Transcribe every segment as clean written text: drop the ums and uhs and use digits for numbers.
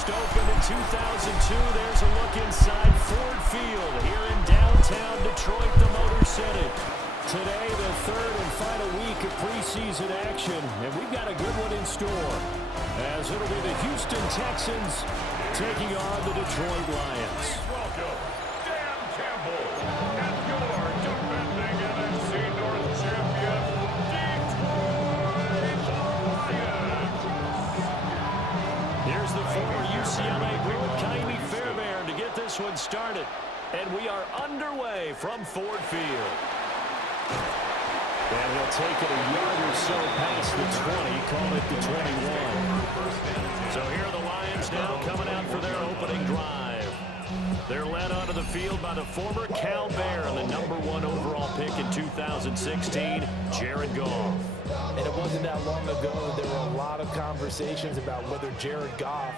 first opened in 2002. There's a look inside Ford Field here in downtown Detroit, the Motor City. Today, the third and final week of preseason action, and we've got a good one in store, as it'll be the Houston Texans taking on the Detroit Lions. Welcome, Dan Campbell, and your defending NFC North champion, Detroit Lions. Here's the former UCLA Bruin, Ka'imi Fairbairn, to get this one started. And we are underway from Ford Field. And he'll take it a yard or so past the 20, call it the 21. So here are the Lions now coming out for their opening drive. They're led onto the field by the former Cal Bear and the #1 overall pick in 2016, Jared Goff. And it wasn't that long ago that there were a lot of conversations about whether Jared Goff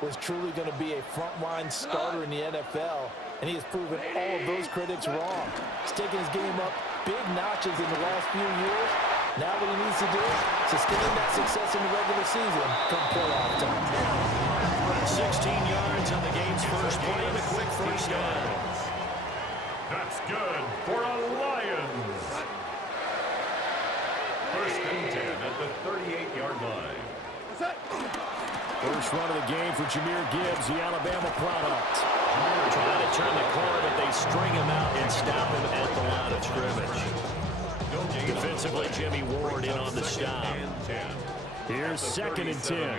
was truly going to be a frontline starter in the NFL, and he has proven all of those critics wrong. He's taken his game up big notches in the last few years. Now what he needs to do is sustain that success in the regular season come playoff time. 16 yards on the game's first play and a quick first down. That's good for a Lions. First and 10 at the 38-yard line. First run of the game for Jahmyr Gibbs, the Alabama product. Trying to turn the corner, but they string him out and stop him at the line of scrimmage. Defensively, Jimmy Ward in on the stop. Here's second and 10.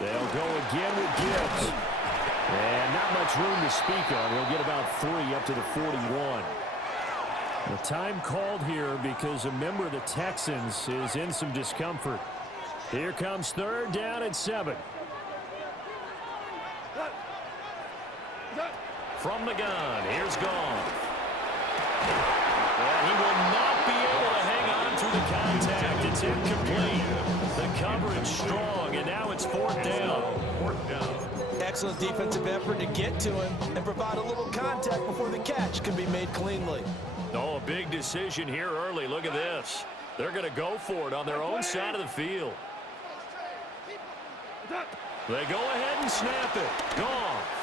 They'll go again with Gibbs. And not much room to speak of. He'll get about 3 up to the 41. The time called here because a member of the Texans is in some discomfort. Here comes third down and 7. From the gun, here's Goff. And he will not be able to hang on to the contact. It's incomplete. The coverage strong, and now it's fourth down. Excellent defensive effort to get to him and provide a little contact before the catch can be made cleanly. Oh, a big decision here early. Look at this. They're going to go for it on their own side of the field. They go ahead and snap it. Goff.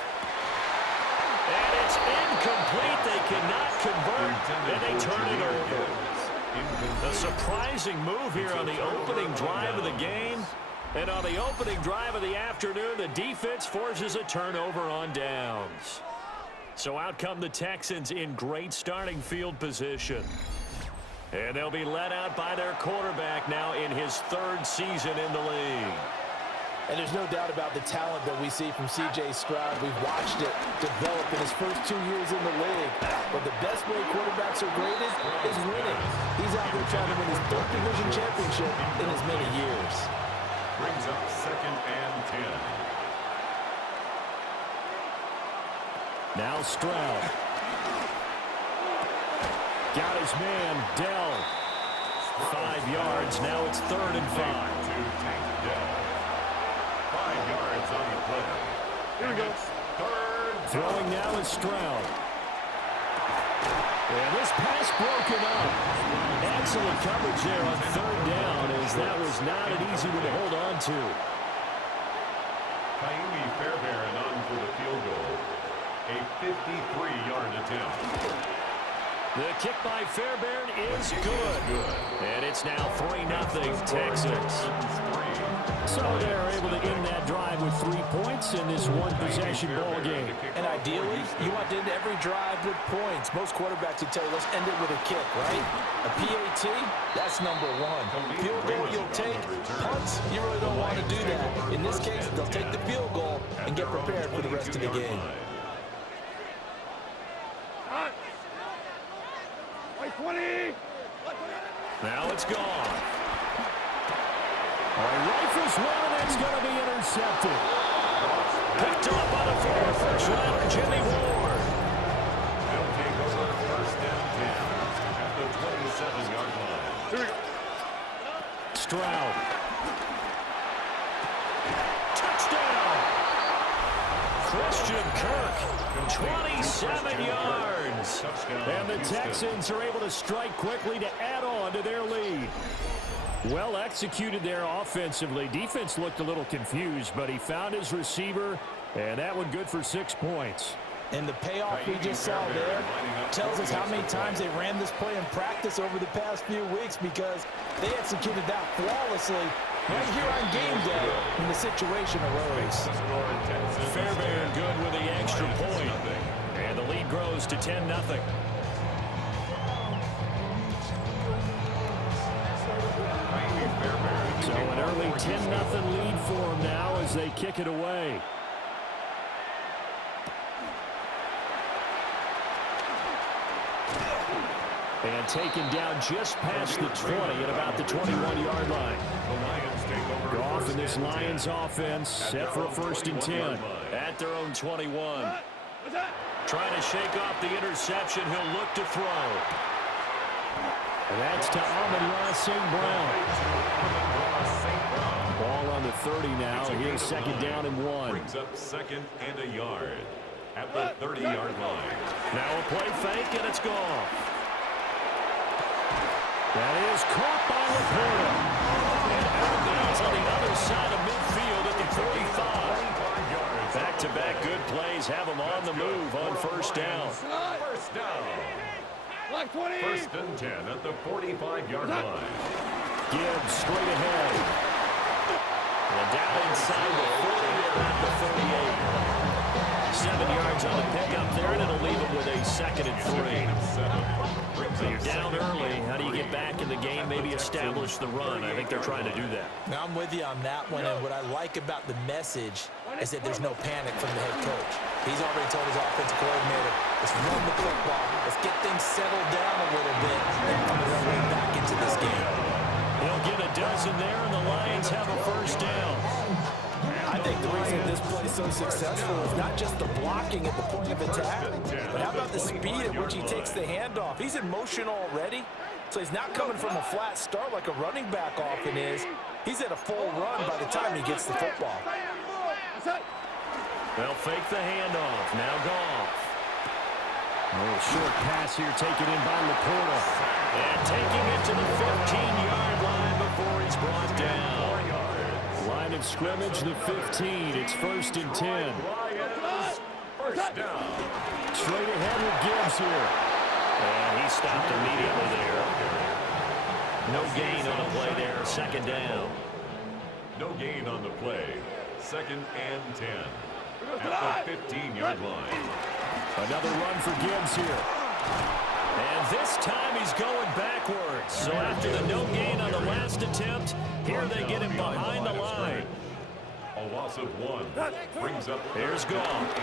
And it's incomplete. They cannot convert, and they turn it over. A surprising move here on the opening drive of the game. And on the opening drive of the afternoon, the defense forces a turnover on downs. So out come the Texans in great starting field position. And they'll be led out by their quarterback now in his third season in the league. And there's no doubt about the talent that we see from C.J. Stroud. We've watched it develop in his first 2 years in the league. But the best way quarterbacks are graded is winning. He's out there trying to win his third division championship in as many years. Brings up second and 10. Now Stroud. Got his man, Dell. 5 yards. Now it's third and 5. To Tank Dell. 5 yards on the play. Here we go. Third. Throwing now is Stroud. And this pass broken up. Excellent coverage there on third down, as that was not an easy one to hold on to. Ka'imi Fairbairn on for the field goal. A 53-yard attempt. The kick by Fairbairn is good. And it's now 3-0 Texans. So they're able to end that drive with 3 points in this one-possession ball game. And ideally, you want to end every drive with points. Most quarterbacks would tell you, let's end it with a kick, right? A PAT, that's number 1. Field goal, you'll take. Punts, you really don't want to do that. In this case, they'll take the field goal and get prepared for the rest of the game. Now it's gone. Rifles one, and it's going to be intercepted. Picked up by the former first-rounder, Jimmy Ward. They'll take over first down 10 at the 27-yard line. Here we go. Stroud. Touchdown. Christian Kirk, 27 yards. And the Texans are able to strike quickly to add on to their lead. Well executed there offensively. Defense looked a little confused, but he found his receiver, and that one good for 6 points. And the payoff we just saw there tells us how many times they ran this play in practice over the past few weeks, because they executed that flawlessly right here on game day when the situation arose. Fairbairn good with the extra point. And the lead grows to 10-0. So an early 10-0 lead for them now as they kick it away. And taken down just past the 20 at about the 21-yard line. Goff and this Lions offense set for a 1st and 10 at their own 21. Trying to shake off the interception. He'll look to throw. And that's to Amon-Ra St. Brown. Ball on the 30 now. Here's 2nd down and 1. Brings up 2nd and a yard at the 30-yard line. Now a play fake, and it's gone. That is caught by Laporta. And out of bounds on the other side of midfield at the 45. Back-to-back good plays have them on the move on 1st down. First down. 1st and 10 at the 45-yard line. Gibbs straight ahead. And down inside the 40 at the 38. 7 yards on the pickup there, and it'll leave them with a 2nd and 3. So you're down early. How do you get back in the game, maybe establish the run? I think they're trying to do that. Now, I'm with you on that one, and what I like about the message is that there's no panic from the head coach. He's already told his offensive coordinator, let's run the football, let's get things settled down a little bit, and come right back into this game. He'll get a dozen there, and the Lions have a 1st down. I think the reason this play is so successful is not just the blocking at the point of attack, but how about the speed at which he takes the handoff? He's in motion already, so he's not coming from a flat start like a running back often is. He's at a full run by the time he gets the football. They'll fake the handoff. Now Goff. A little short pass here taken in by Laporta. And taking it to the 15-yard line before he's brought down. Line of scrimmage, the 15. It's 1st and 10. First down. Straight ahead with Gibbs here. And he stopped immediately there. No gain on the play there. 2nd down. No gain on the play. 2nd and 10 at the 15-yard line. Another run for Gibbs here. And this time he's going backwards. So after the no gain on the last attempt, here they get him behind the line. A loss of 1 brings up. Here's Goff.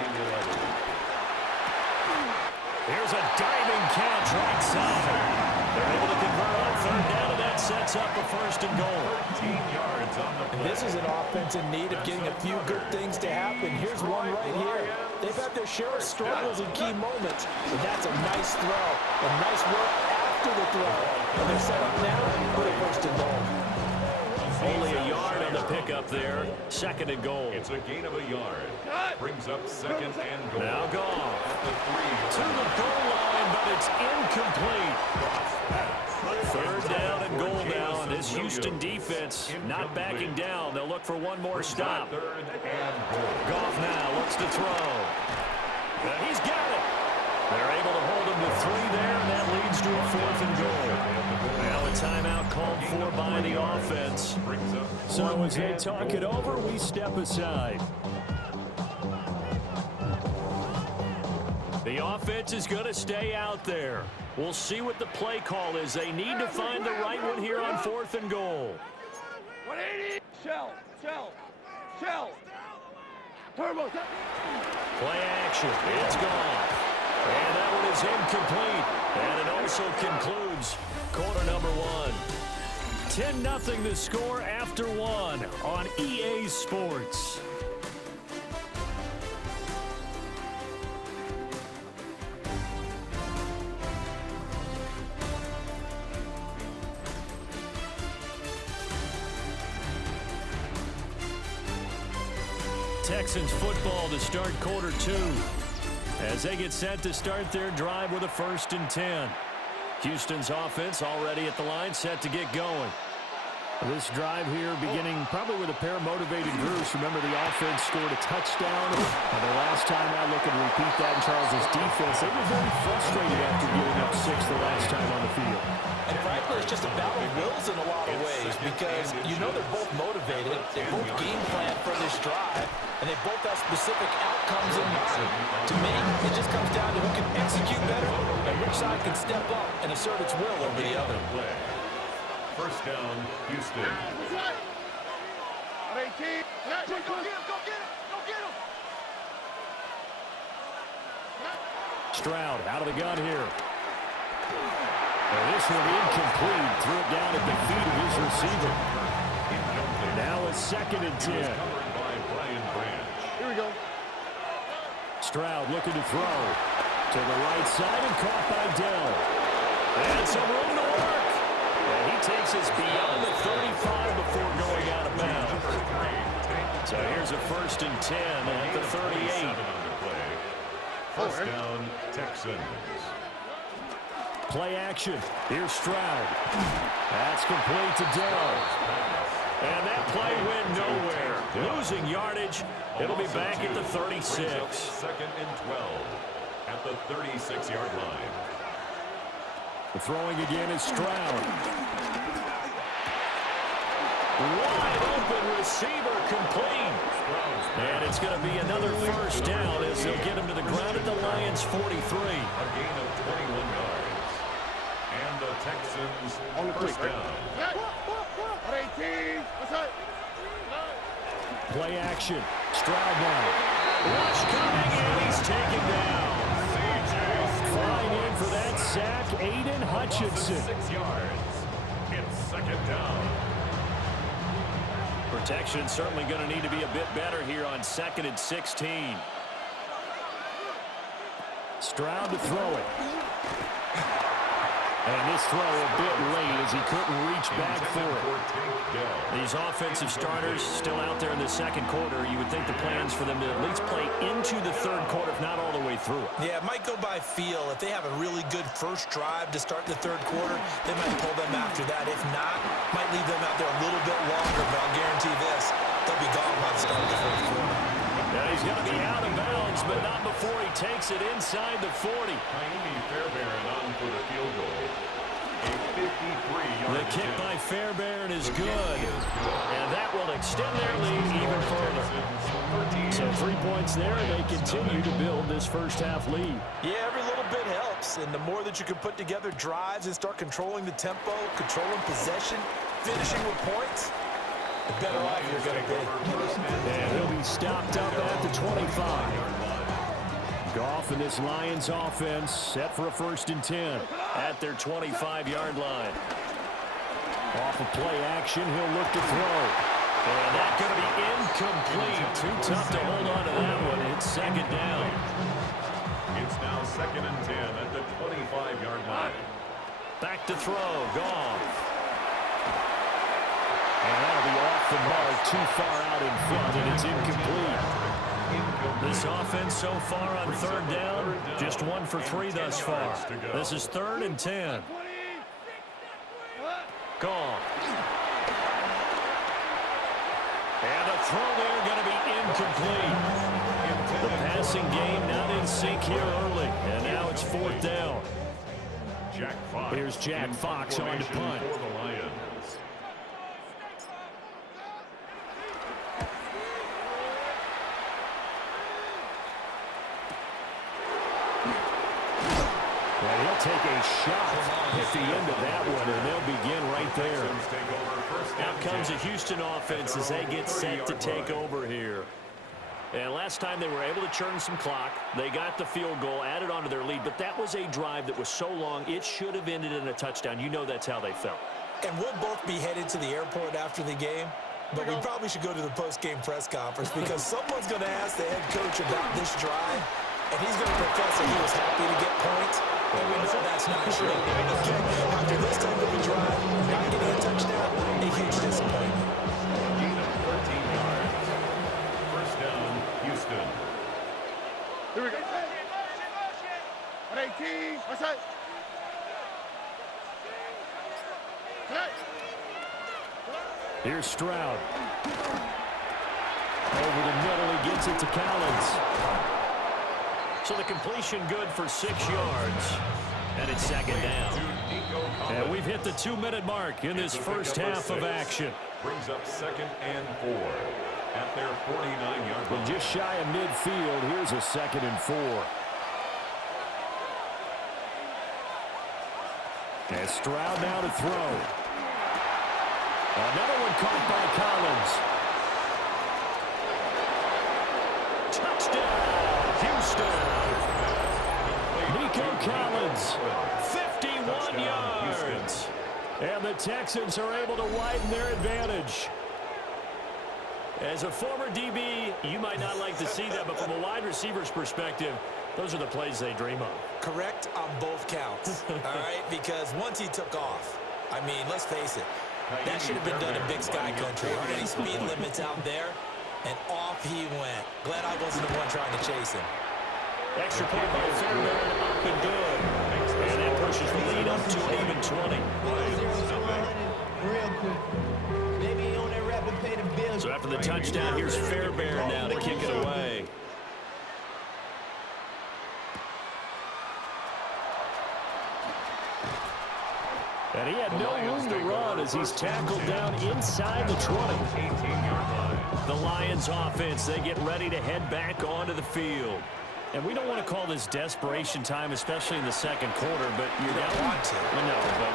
Here's a diving catch right side. They're able to convert on 3rd down, and that sets up a 1st and goal. 13 yards on the play. And this is an offense in need of getting a few good things to happen. Here's one right here. They've had their share of struggles in key moments, but that's a nice throw. A nice work after the throw. And they're set up now for the 1st and goal. Only a yard on the pickup there. 2nd and goal. It's a gain of a yard. Brings up 2nd and goal. Now Goff. To the goal line, but it's incomplete. 3rd down and goal now. And this Houston defense not backing down. They'll look for one more stop. 3rd and goal. Goff now looks to throw. He's got it. They're able to hold him to 3 there, and that leads to a 4th and goal. Now a timeout called for by the offense. So as they talk it over, we step aside. The offense is going to stay out there. We'll see what the play call is. They need to find the right one here on 4th and goal. 180. Shell. Turbo. Play action. It's gone. And that one is incomplete. And it also concludes quarter number 1. 10-0 the score after 1 on EA Sports. Texans football to start quarter 2 as they get set to start their drive with a 1st and 10. Houston's offense already at the line, set to get going. This drive here beginning probably with a pair of motivated groups. Remember, the offense scored a touchdown. The last time out, looking to repeat that in Charles' defense. They were very frustrated after giving up 6 the last time on the field. And frankly, it's just a battle of wills in a lot of ways because you know they're both motivated. They both game plan for this drive, and they both have specific outcomes in mind. To me, it just comes down to who can execute better and which side can step up and assert its will over the other. First down, Houston. 18. Go get him, go get him, go get him. Stroud out of the gun here. And this one incomplete. Threw it down at the feet of his receiver. Now it's 2nd and 10. Here we go. Stroud looking to throw. To the right side and caught by Dell. And some room to work. And he takes us beyond the 35 before going out of bounds. So here's a 1st and 10 at the 38. First down, Texans. Play action. Here's Stroud. That's complete to Dell. And that play went nowhere. Losing yardage. It'll be back at the 36. 2nd and 12 at the 36-yard line. Throwing again is Stroud. Wide open receiver complete. And it's going to be another 1st down as they'll get him to the ground at the Lions' 43. A gain of 21 yards. And the Texans On the first quick, down. 18. What's up? Play action. Stroud now. Rush coming in. He's taken down. Flying in for that sack, Aiden Hutchinson. 6 yards. It's 2nd down. Protection certainly going to need to be a bit better here on 2nd and 16. Stroud to throw it. And this throw a bit late as he couldn't reach back for it. These offensive starters still out there in the 2nd quarter. You would think the plans for them to at least play into the 3rd quarter, if not all the way through it. Yeah, it might go by feel. If they have a really good first drive to start the 3rd quarter, they might pull them after that. If not, might leave them out there a little bit longer, but I'll guarantee this, they'll be gone by the start of the 4th quarter. Now he's going to be out of bounds, but not before he takes it inside the 40. Fairbairn on for the field goal. A 53-yard The kick by Fairbairn is good, and that will extend their lead even further. So 3 points there, and they continue to build this first-half lead. Yeah, every little bit helps, and the more that you can put together drives and start controlling the tempo, controlling possession, finishing with points, the better off you're going to be. And he'll be stopped up at the 25. Goff and this Lions offense set for a 1st and 10 at their 25-yard line. Off of play action, he'll look to throw. And that's going to be incomplete. Too tough to hold on to that one. It's 2nd down. It's now 2nd and 10 at the 25-yard line. Back to throw. Goff. And that'll be off the mark, too far out in front, and it's incomplete. This offense so far on 3rd down, just 1 for 3 thus far. This is 3rd and 10. Goff. And a throw there going to be incomplete. The passing game not in sync here early, and now it's 4th down. Here's Jack Fox on to punt. For the Lions. And he'll take a shot at the end of that one, and they'll begin right there. Out comes the Houston offense as they get set to take over here. And last time they were able to churn some clock. They got the field goal, added on to their lead, but that was a drive that was so long, it should have ended in a touchdown. You know that's how they felt. And we'll both be headed to the airport after the game, but we probably should go to the post-game press conference because someone's going to ask the head coach about this drive, and he's going to profess that he was happy to get points, and we know that's not true. After this type of a drive, not getting a touchdown, a huge disappointment. Gain of 13 yards. First down, Houston. Here we go. 18. What's that? Here's Stroud. Over the middle, he gets it to Collins. So the completion good for 6 yards. And it's second down. And we've hit the 2-minute mark in this first half of action. Brings up 2nd and 4 at their 49-yard line. Just shy of midfield, here's a 2nd and 4. And Stroud now to throw. Another one caught by Collins. Touchdown, Houston. Nico Collins, 51 yards. And the Texans are able to widen their advantage. As a former DB, you might not like to see that, but from a wide receiver's perspective, those are the plays they dream of. Correct on both counts, all right? Because once he took off, I mean, let's face it, that should have been done in Big Sky Country. Already speed limits out there, and off he went. Glad I wasn't the one trying to chase him. Extra point by Fairbairn, up and good. And that pushes the lead up to an even 20. Real quick. Maybe on that rapid pay the bill. So after the touchdown, here's Fairbairn now to kick it away. And he had no room to run as he's tackled down inside the 20. 18-yard line. The Lions offense, they get ready to head back onto the field. And we don't want to call this desperation time, especially in the second quarter, but you're down. Want to. No, but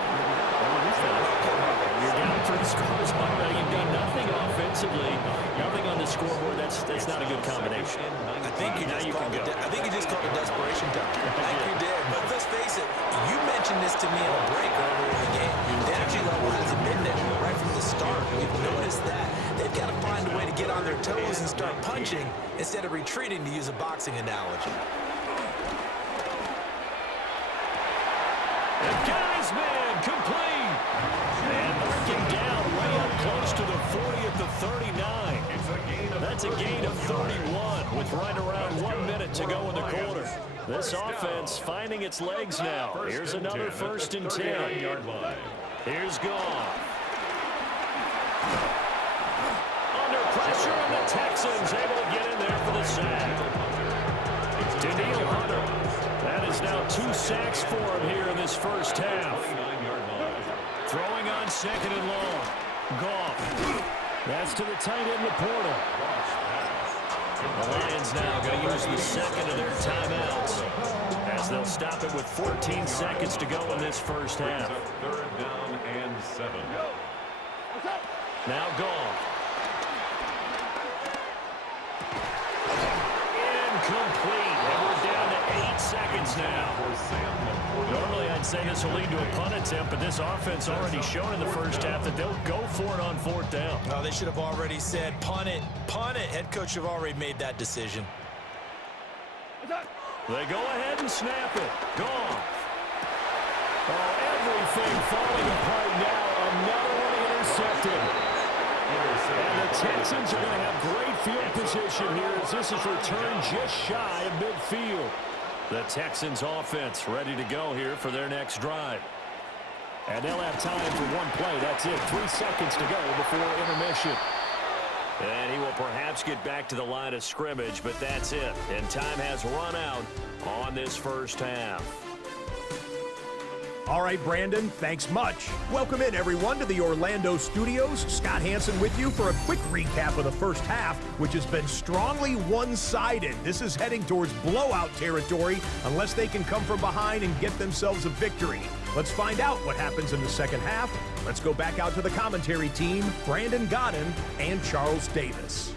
you're down 3 scores. You've done nothing offensively, nothing on the scoreboard. That's not a good combination. I think you just called it desperation time. I think you did. But let's face it, you mentioned this to me in a break earlier in the game. The energy level hasn't been there right from the start. We've noticed that. They've got to find a way to get on their toes and start punching instead of retreating, to use a boxing analogy. The guy's man complete. And breaking down way up close to the 40 at the 39. That's a gain of 31 with right around 1 minute to go in the quarter. This offense finding its legs now. Here's another 1st and 10. Here's Goff. Under pressure, and the Texans able to get in there for the sack. Daniil Hunter. That is now 2 sacks for him here in this first half. Throwing on 2nd and long. Goff. That's to the tight end, Laporta. The Lions now going to use the 2nd of their timeouts as they'll stop it with 14 seconds to go in this first half. 3rd down and 7. Now Goff. Incomplete. And we're down to 8 seconds now. Normally I'd say this will lead to a punt attempt, but this offense already shown in the first half that they'll go for it on 4th down. No, they should have already said punt it, punt it. Head coach have already made that decision. They go ahead and snap it. Goff. Oh, everything falling apart now. Another one intercepted. And the Texans are going to have great field position here as this is returned just shy of midfield. The Texans offense ready to go here for their next drive. And they'll have time for one play. That's it. 3 seconds to go before intermission. And he will perhaps get back to the line of scrimmage, but that's it. And time has run out on this first half. All right, Brandon, thanks much. Welcome in, everyone, to the Orlando studios. Scott Hansen with you for a quick recap of the first half, which has been strongly one-sided. This is heading towards blowout territory unless they can come from behind and get themselves a victory. Let's find out what happens in the second half. Let's go back out to the commentary team, Brandon Godden and Charles Davis.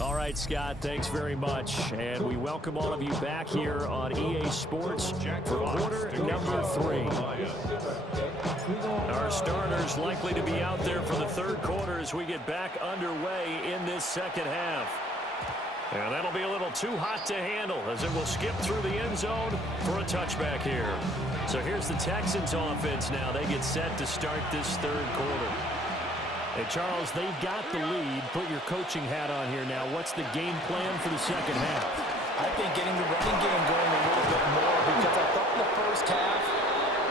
All right, Scott, thanks very much. And we welcome all of you back here on EA Sports for quarter number 3. Our starters likely to be out there for the third quarter as we get back underway in this second half. And that'll be a little too hot to handle as it will skip through the end zone for a touchback here. So here's the Texans offense now. They get set to start this third quarter. Hey, Charles, they've got the lead. Put your coaching hat on here now. What's the game plan for the second half? I think getting the running game going a little bit more, because I thought in the first half,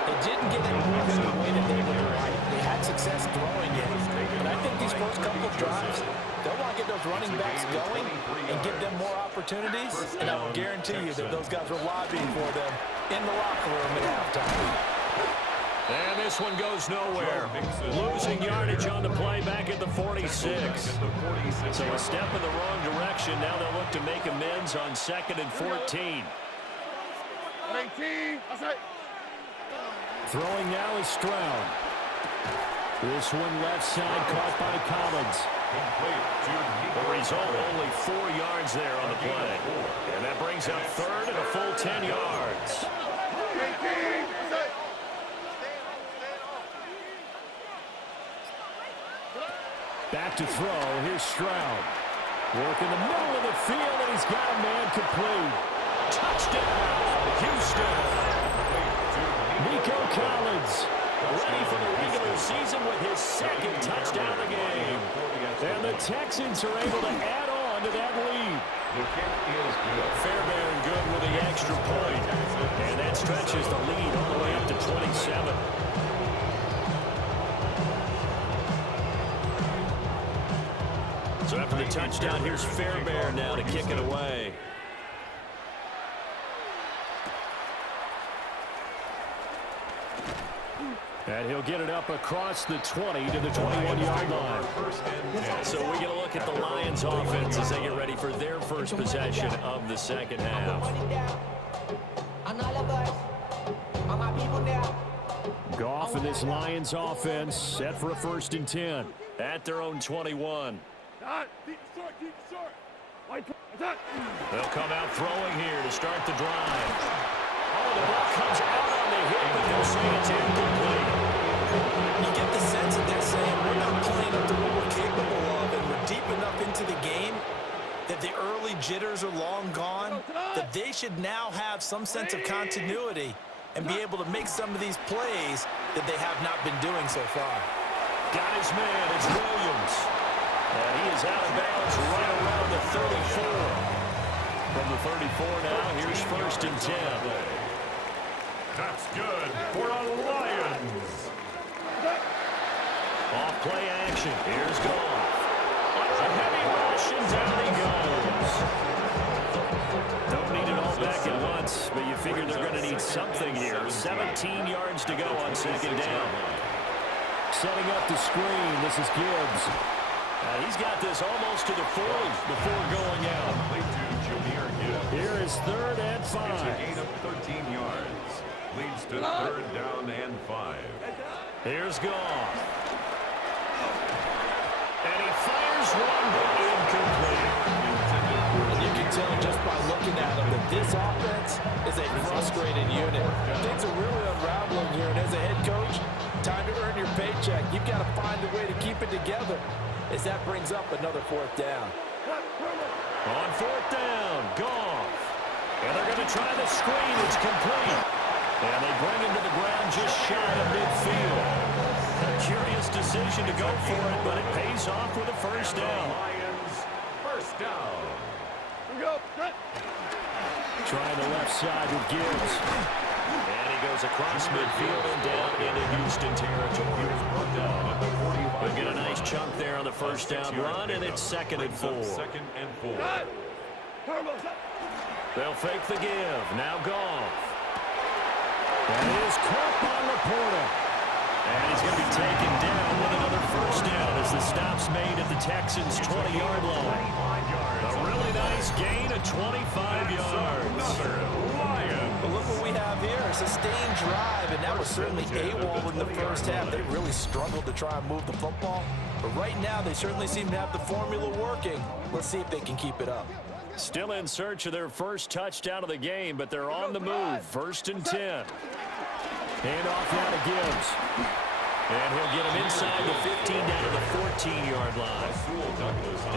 they didn't get it moving the way that they would like. They had success throwing it. But I think these first couple of drives, they'll want to get those running backs going and give them more opportunities. And I will guarantee you that those guys were lobbying for them in the locker room at halftime. And this one goes nowhere. Losing yardage on the play back at the 46. So a step in the wrong direction. Now they'll look to make amends on 2nd and 14. 18. Throwing now is Stroud. This one left side caught by Collins. The result, only 4 yards there on the play. And that brings up 3rd and a full 10 yards. 18. Back to throw. Here's Stroud. Work in the middle of the field, and he's got a man complete. Touchdown, Houston. Nico Collins, ready for the regular season with his 2nd touchdown of the game. And the Texans are able to add on to that lead. The kick is good. Fairbairn good with the extra point. And that stretches the lead all the way up to 27. So after the touchdown, here's Fairbairn now to kick it away. And he'll get it up across the 20 to the 21-yard line. So we get a look at the Lions offense as they get ready for their first possession of the second half. Goff and this Lions offense set for a 1st and 10 at their own 21. They'll come out throwing here to start the drive. Oh, the ball comes out on the hit, but they'll say it's incomplete. You get the sense that they're saying we're not playing up to what we're capable of, and we're deep enough into the game that the early jitters are long gone, that they should now have some sense of continuity and be able to make some of these plays that they have not been doing so far. Got his man, it's Williams. And he is out of bounds right around the 34. From the 34 now, here's 1st and 10. That's good for a Lions. Off play action. Here's Goff. Under a heavy rush, and down he goes. Don't need it all back at once, but you figure they're going to need something here. 17 yards to go on 2nd down. Setting up the screen. This is Gibbs. He's got this almost to the 40 before going out. Here is 3rd and 5. It's a gain of 13 yards. Leads to 3rd down and 5. Here's Goff. And he fires one, but incomplete. And you can tell just by looking at him that this offense is a frustrated unit. Things are really unraveling here, and as a head coach, time to earn your paycheck. You've got to find a way to keep it together, as that brings up another 4th down. On 4th down, Goff. And they're going to try the screen. It's complete. And they bring him to the ground just shy of midfield. A curious decision to go for it, but it pays off with a 1st down. Lions, 1st down. Here we go. Trying the left side with Gibbs. And he goes across midfield and down into Houston territory. They'll get a nice chunk there on the 1st down run, and it's 2nd and 4. 2nd and 4. They'll fake the give. Now Goff. And it is caught by Laporta. And he's going to be taken down with another 1st down as the stop's made at the Texans' 20-yard line. A really nice gain of 25 yards. But look what we have here, a sustained drive, and that was certainly AWOL in the first half. They really struggled to try and move the football. But right now, they certainly seem to have the formula working. Let's see if they can keep it up. Still in search of their first touchdown of the game, but they're on the move. 1st and 10. Hand off now to Gibbs. And he'll get him inside the 15 down to the 14-yard line.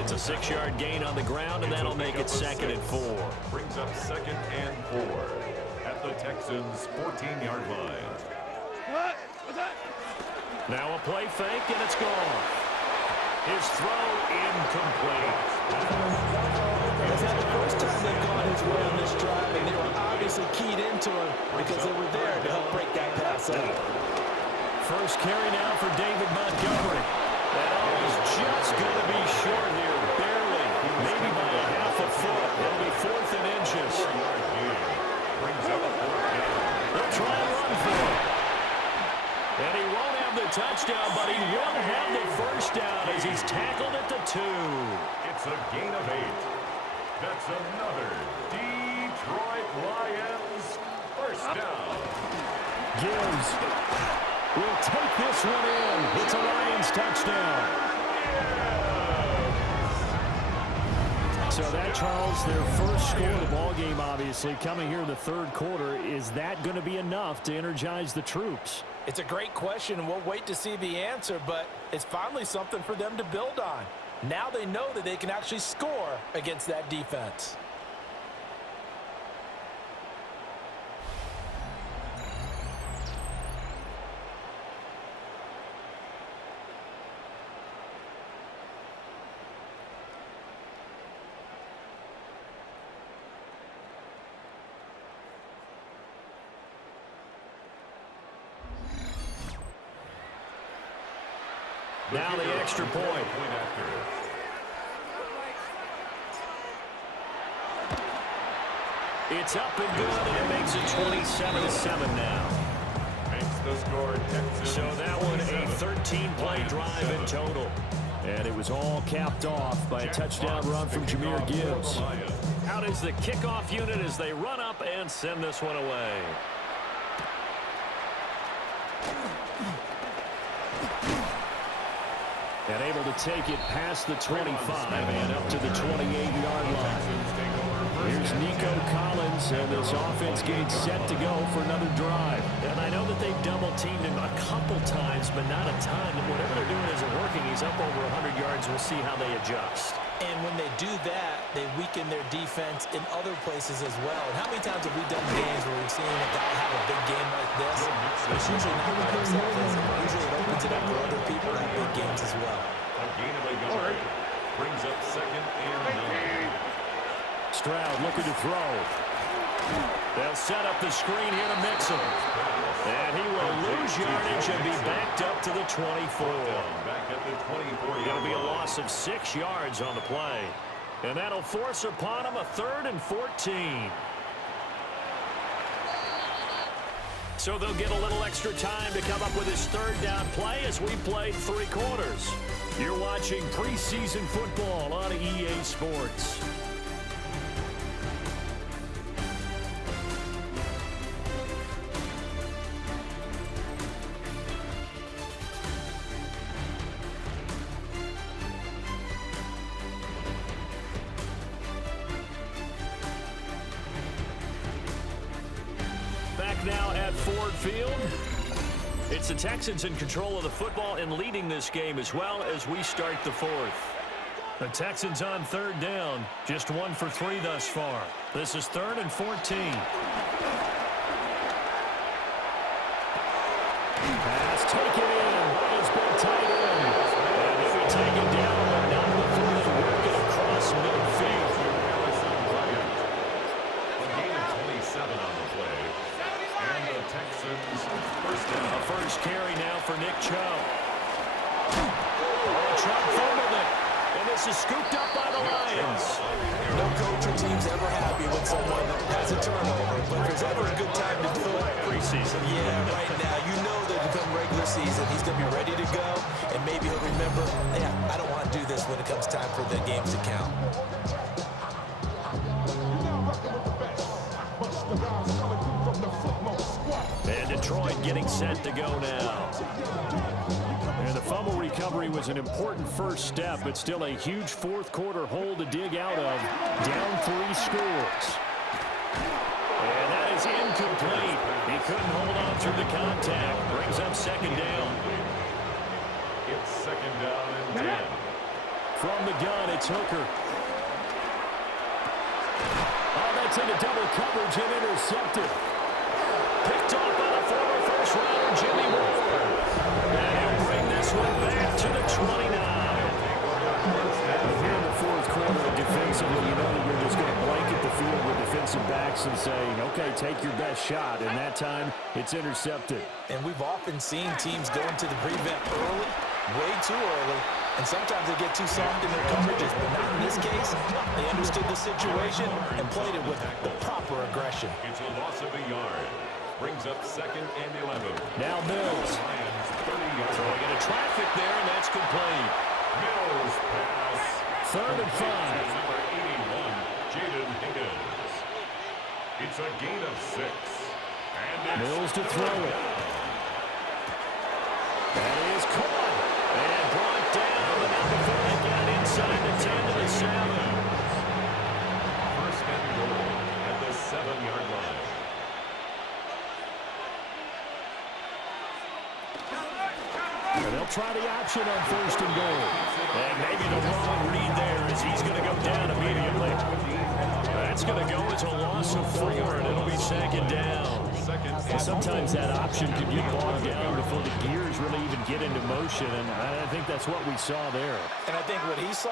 It's a 6-yard gain on the ground, and that'll make it 2nd and 4. Brings up 2nd and 4 at the Texans' 14-yard line. Now a play fake, and it's gone. His throw incomplete. That's not the first time they've gone his way on this drive, and they were obviously keyed into him because they were there to help break that pass up. First carry now for David Montgomery. That is just going to be short here, barely, maybe by a half a foot. It'll be 4th and inches. They'll try and run for it. And he won't have the touchdown, but he will have the first down as he's tackled at the 2. It's a gain of 8. That's another Detroit Lions first down. Gibbs will take this one in. It's a Lions touchdown. So that, Charles, their first score of the ball game, obviously, coming here in the 3rd quarter. Is that going to be enough to energize the troops? It's a great question, and we'll wait to see the answer, but it's finally something for them to build on. Now they know that they can actually score against that defense. Now the extra point. It's up and good, and it makes it 27-7 now. Makes the score Texans. So that one a 13-play drive in total. And it was all capped off by a touchdown run from Jahmyr Gibbs. Out is the kickoff unit as they run up and send this one away. And able to take it past the 25 and up to the 28-yard line. Here's Nico Collins, and this offense getting set to go for another drive. And I know that they've double-teamed him a couple times, but not a ton. Whatever they're doing isn't working. He's up over 100 yards. We'll see how they adjust. And when they do that, they weaken their defense in other places as well. And how many times have we done games where we've seen a guy have a big game like this? It's usually not by himself, is it? Usually it opens it up for other people to have big games as well. A gain of a yard brings up 2nd and 9. Stroud looking to throw. They'll set up the screen here to mix him. And he will lose yardage and be backed up to the 24. Back at the 24. It'll be a loss of 6 yards on the play. And that'll force upon him a 3rd and 14. So they'll get a little extra time to come up with his 3rd down play as we played 3 quarters. You're watching preseason football on EA Sports. Now at Ford Field. It's the Texans in control of the football and leading this game as well as we start the 4th. The Texans on 3rd down, just 1 for 3 thus far. This is 3rd and 14. Pass taken in. It's been tight end. And they will take it down, but not before they work it across midfield. A gain of 27 on the play. And the Texans first down. A first carry now for Nick Chubb. Oh, Chubb fumbled it. And this is scooped up by the Lions. No coach or team's ever happy when someone has a turnover, but if there's ever a good time to do it, Preseason. yeah, right now, you know that come regular season, he's going to be ready to go, and maybe he'll remember, yeah, I don't want to do this when it comes time for the games to count. And Detroit getting set to go now. And the fumble recovery was an important first step, but still a huge 4th quarter hole to dig out of. Down 3 scores. And that is incomplete. He couldn't hold on through the contact. Brings up 2nd down. It's 2nd down and 10. From the gun, it's Hooker. Oh, that's into double coverage and intercepted. Picked off by the former first-rounder Jimmy Moore. And he'll bring this one back to the 29. this and saying, okay, take your best shot. And that time, it's intercepted. And we've often seen teams go into the prevent early, way too early, and sometimes they get too soft in their coverages, but not in this case. They understood the situation and played it with the proper aggression. It's a loss of a yard. Brings up 2nd and 11. Now Mills. Lions 30 yards. Throwing into traffic there, and that's complete. Mills pass. 3rd and 5. Number 81, Jaden Higgins. It's a gain of 6. And it's Mills to throw it. That is caught. And brought down, but not before they get it inside the 10 to the 7. 1st and goal at the 7-yard line. And they'll try the option on 1st and goal. And maybe the wrong read there as he's going to go down immediately. That's going to go as a loss of 4, and it'll be 2nd down. Sometimes that option can get bogged down before the gears really even get into motion, and I think that's what we saw there. And I think what he saw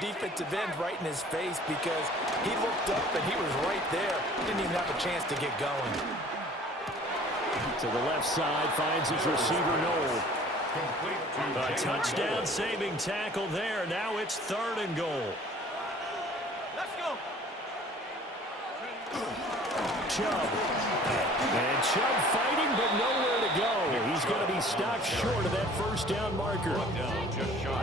defensive end right in his face because he looked up and he was right there. Didn't even have a chance to get going. To the left side, finds his receiver, Noel. A touchdown-saving tackle there. Now it's 3rd and goal. Let's go. Chubb. And Chubb fighting, but nowhere to go. He's going to be stopped short of that 1st down marker.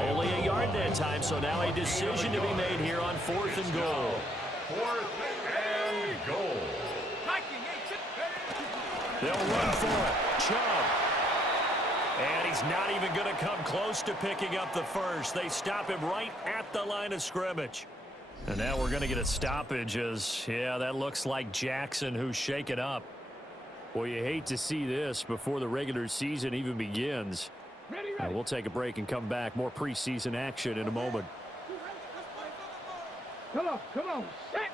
Only a yard that time, so now a decision to be made here on 4th and goal. 4th and goal. They'll run for it. Chubb. And he's not even going to come close to picking up the 1st. They stop him right at the line of scrimmage. And now we're going to get a stoppage as, yeah, that looks like Jackson who's shaken up. Well, you hate to see this before the regular season even begins. And we'll take a break and come back. More preseason action in a moment. Come on. Set.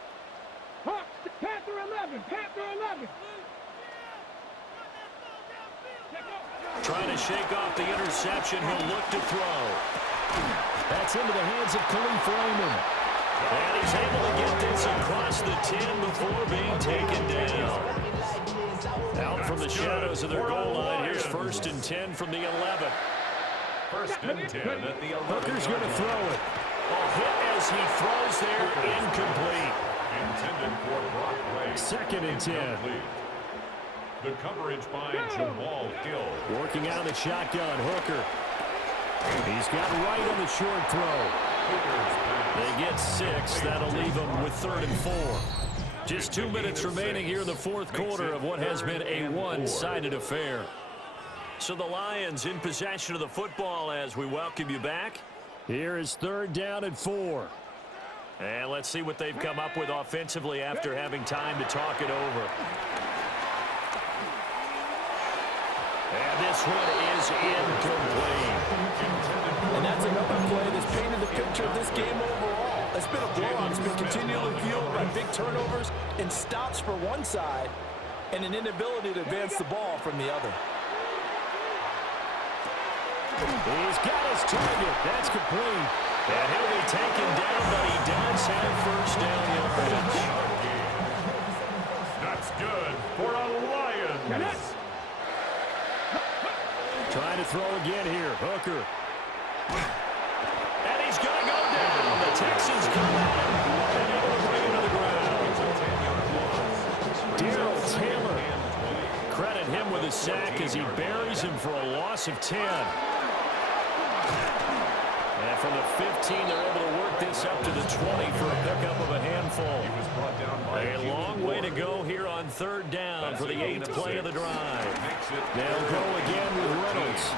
Hawks, Panther 11. Panther 11. Trying to shake off the interception. He'll look to throw. That's into the hands of Khalif Raymond. And he's able to get this across the 10 before being taken down. Out from the shadows of their goal line. Here's 1st and 10 from the 11. 1st and 10 at the 11. Hooker's going to throw it. A hit as he throws there, incomplete. Intended for Brock Ray. 2nd and 10. Incomplete. The coverage by Jamal Hill. Working out of the shotgun, Hooker. He's got right on the short throw. They get 6. That'll leave them with 3rd and 4. Just 2 minutes remaining here in the 4th quarter of what has been a one-sided affair. So the Lions in possession of the football as we welcome you back. Here is 3rd down and 4. And let's see what they've come up with offensively after having time to talk it over. And this one is incomplete. And that's another play that's painted the picture of this game overall. It's been a blowout. It's been continually fueled by big turnovers and stops for one side and an inability to advance the ball from the other. He's got his target. That's complete. And he'll be taken down, but he does have 1st down yardage. That's good for a Lions. Trying to throw again here. Hooker. And he's going to go down. The Texans come at him. And able to bring him to the ground. Darrell Taylor. Credit him with a sack as he buries him for a loss of 10. And from the 15, they're able to work this up to the 20 for a pickup of a handful. A long way to go here on 3rd down for the 8th play of the drive. They'll go again with Reynolds.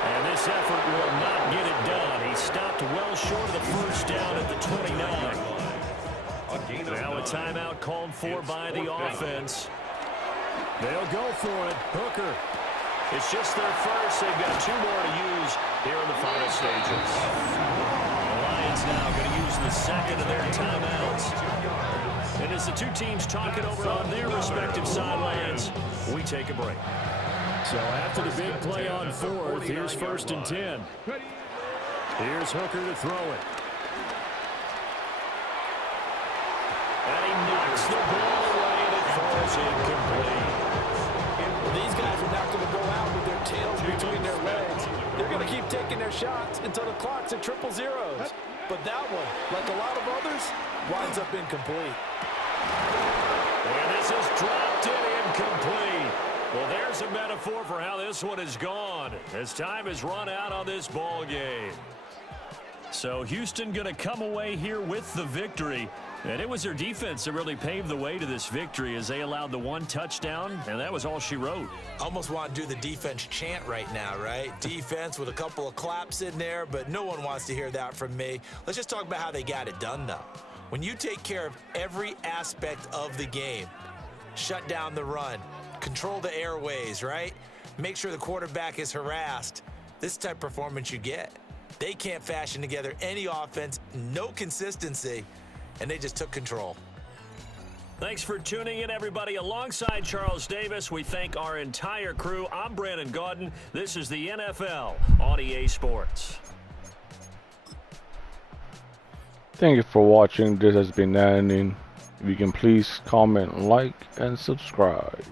And this effort will not get it done. He stopped well short of the 1st down at the 29. Now a timeout called for by the offense. They'll go for it. Hooker. It's just their 1st. They've got 2 more to use here in the final stages. The Lions now going to use the 2nd of their timeouts. And as the 2 teams talk it over on their respective sidelines, we take a break. So after the big play on 4th, here's 1st and 10. Here's Hooker to throw it. And he knocks the ball away, and it falls incomplete. These guys are not going to go out with their tails between their legs. They're going to keep taking their shots until the clock's at triple zeros. But that one, like a lot of others, winds up incomplete. And this is dropped in incomplete. Well, there's a metaphor for how this one is gone, as time has run out on this ball game. So Houston going to come away here with the victory. And it was their defense that really paved the way to this victory as they allowed the one touchdown, and that was all she wrote. Almost want to do the defense chant right now, right? Defense with a couple of claps in there, but no one wants to hear that from me. Let's just talk about how they got it done, though. When you take care of every aspect of the game, shut down the run, control the airways, right? Make sure the quarterback is harassed. This type of performance you get. They can't fashion together any offense, no consistency, and they just took control. Thanks for tuning in, everybody. Alongside Charles Davis, we thank our entire crew. I'm Brandon Gaudin. This is the NFL on EA Sports. Thank you for watching. This has been Madden. If you can please comment, like, and subscribe.